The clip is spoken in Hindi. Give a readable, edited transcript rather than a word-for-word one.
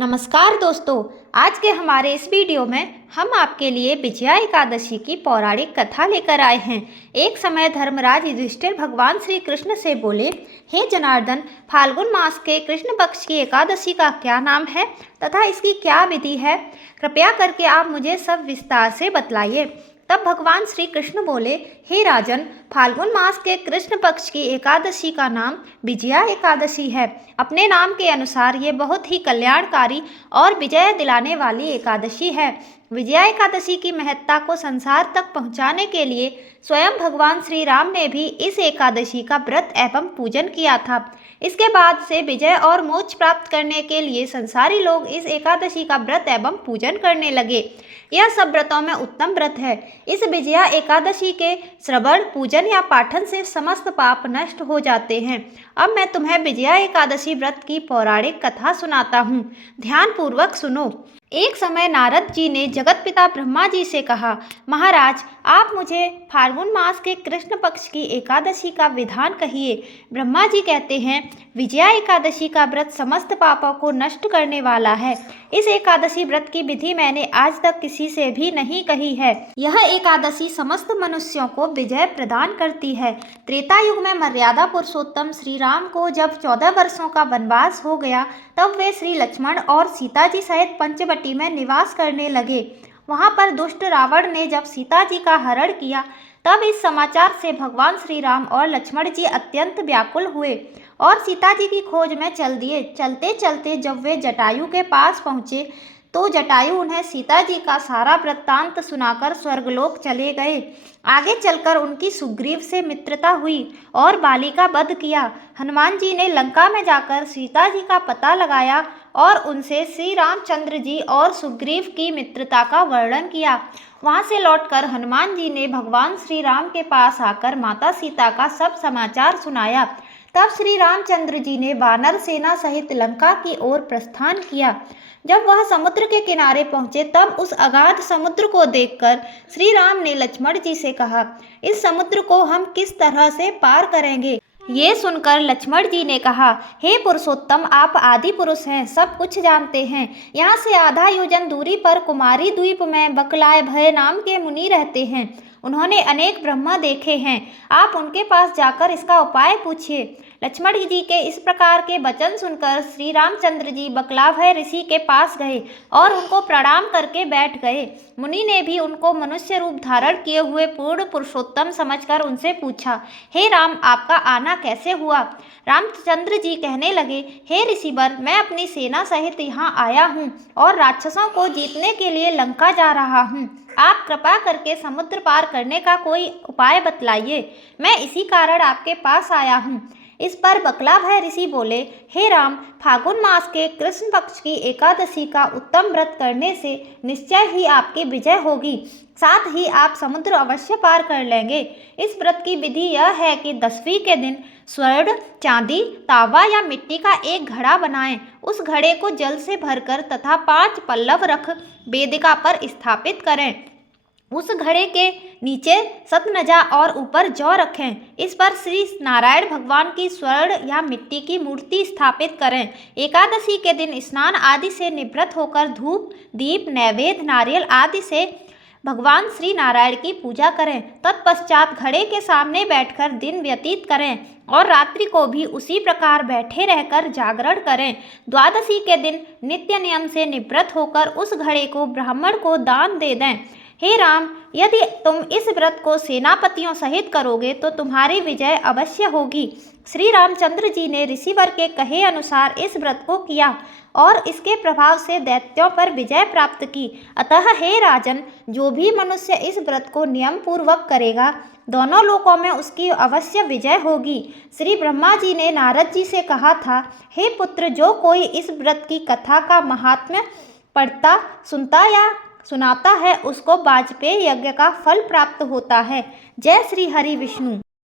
नमस्कार दोस्तों, आज के हमारे इस वीडियो में हम आपके लिए विजया एकादशी की पौराणिक कथा लेकर आए हैं। एक समय धर्मराज युधिष्ठिर भगवान श्री कृष्ण से बोले, हे जनार्दन, फाल्गुन मास के कृष्ण पक्ष की एकादशी का क्या नाम है तथा इसकी क्या विधि है? कृपया करके आप मुझे सब विस्तार से बतलाइए। तब भगवान श्री कृष्ण बोले, हे राजन, फाल्गुन मास के कृष्ण पक्ष की एकादशी का नाम विजया एकादशी है। अपने नाम के अनुसार ये बहुत ही कल्याणकारी और विजय दिलाने वाली एकादशी है। विजया एकादशी की महत्ता को संसार तक पहुंचाने के लिए स्वयं भगवान श्री राम ने भी इस एकादशी का व्रत एवं पूजन किया था। इसके बाद से विजय और मोक्ष प्राप्त करने के लिए संसारी लोग इस एकादशी का व्रत एवं पूजन करने लगे। यह सब व्रतों में उत्तम व्रत है। इस विजया एकादशी के श्रवण, पूजन या पाठन से समस्त पाप नष्ट हो जाते हैं। अब मैं तुम्हें विजया एकादशी व्रत की पौराणिक कथा सुनाता हूँ। ध्यान पूर्वक सुनो। एक समय नारद जी ने जगत पिता ब्रह्मा जी से कहा, महाराज, आप मुझे फाल्गुन मास के कृष्ण पक्ष की एकादशी का विधान कहिए। ब्रह्मा जी कहते हैं, विजया एकादशी का व्रत समस्त पापों को नष्ट करने वाला है। इस एकादशी व्रत की विधि मैंने आज तक किसी से भी नहीं कही है। यह एकादशी समस्त मनुष्यों को विजय प्रदान करती है। त्रेता युग में मर्यादा पुरुषोत्तम श्री राम को जब 14 वर्षों का वनवास हो गया, तब वे श्री लक्ष्मण और सीता जी सहित पंचवटी में निवास करने लगे। वहां पर दुष्ट रावण ने जब सीता जी का हरण किया, तब इस समाचार से भगवान श्री राम और लक्ष्मण जी अत्यंत व्याकुल हुए और सीता जी की खोज में चल दिए। चलते चलते जब वे जटायु के पास पहुँचे, तो जटायु उन्हें सीता जी का सारा वृत्तांत सुनाकर स्वर्गलोक चले गए। आगे चलकर उनकी सुग्रीव से मित्रता हुई और बाली का वध किया। हनुमान जी ने लंका में जाकर सीता जी का पता लगाया और उनसे श्री रामचंद्र जी और सुग्रीव की मित्रता का वर्णन किया। वहां से लौटकर हनुमान जी ने भगवान श्री राम के पास आकर माता सीता का सब समाचार सुनाया। तब श्री रामचंद्र जी ने वानर सेना सहित लंका की ओर प्रस्थान किया। जब वह समुद्र के किनारे पहुंचे, तब उस अगाध समुद्र को देखकर श्री राम ने लक्ष्मण जी से कहा, इस समुद्र को हम किस तरह से पार करेंगे? ये सुनकर लक्ष्मण जी ने कहा, हे पुरुषोत्तम, आप आदि पुरुष हैं, सब कुछ जानते हैं। यहाँ से आधा योजन दूरी पर कुमारी द्वीप में बकलाय भय नाम के मुनि रहते हैं। उन्होंने अनेक ब्रह्मा देखे हैं। आप उनके पास जाकर इसका उपाय पूछिए। लक्ष्मण जी के इस प्रकार के वचन सुनकर श्री रामचंद्र जी बकलाभय ऋषि के पास गए और उनको प्रणाम करके बैठ गए। मुनि ने भी उनको मनुष्य रूप धारण किए हुए पूर्ण पुरुषोत्तम समझकर उनसे पूछा, हे राम, आपका आना कैसे हुआ? रामचंद्र जी कहने लगे, हे ऋषिवर, मैं अपनी सेना सहित यहाँ आया हूँ और राक्षसों को जीतने के लिए लंका जा रहा हूँ। आप कृपा करके समुद्र पार करने का कोई उपाय बतलाइए। मैं इसी कारण आपके पास आया हूँ। इस पर बकलाभय ऋषि बोले, हे राम, फाल्गुन मास के कृष्ण पक्ष की एकादशी का उत्तम व्रत करने से निश्चय ही आपकी विजय होगी। साथ ही आप समुद्र अवश्य पार कर लेंगे। इस व्रत की विधि यह है कि 10वीं के दिन स्वर्ण, चांदी, तांबा या मिट्टी का एक घड़ा बनाएं। उस घड़े को जल से भरकर तथा 5 पल्लव रख वेदिका पर स्थापित करें। उस घड़े के नीचे सतनजा और ऊपर जौ रखें। इस पर श्री नारायण भगवान की स्वर्ण या मिट्टी की मूर्ति स्थापित करें। एकादशी के दिन स्नान आदि से निवृत्त होकर धूप, दीप, नैवेद्य, नारियल आदि से भगवान श्री नारायण की पूजा करें। तत्पश्चात घड़े के सामने बैठकर दिन व्यतीत करें और रात्रि को भी उसी प्रकार बैठे रहकर जागरण करें। द्वादशी के दिन नित्य नियम से निवृत्त होकर उस घड़े को ब्राह्मण को दान दे दें। हे राम, यदि तुम इस व्रत को सेनापतियों सहित करोगे तो तुम्हारी विजय अवश्य होगी। श्री रामचंद्र जी ने ऋषिवर के कहे अनुसार इस व्रत को किया और इसके प्रभाव से दैत्यों पर विजय प्राप्त की। अतः हे राजन, जो भी मनुष्य इस व्रत को नियम पूर्वक करेगा, दोनों लोकों में उसकी अवश्य विजय होगी। श्री ब्रह्मा जी ने नारद जी से कहा था, हे पुत्र, जो कोई इस व्रत की कथा का महात्म्य पढ़ता, सुनता या सुनाता है, उसको वाजपेय यज्ञ का फल प्राप्त होता है। जय श्री हरि विष्णु।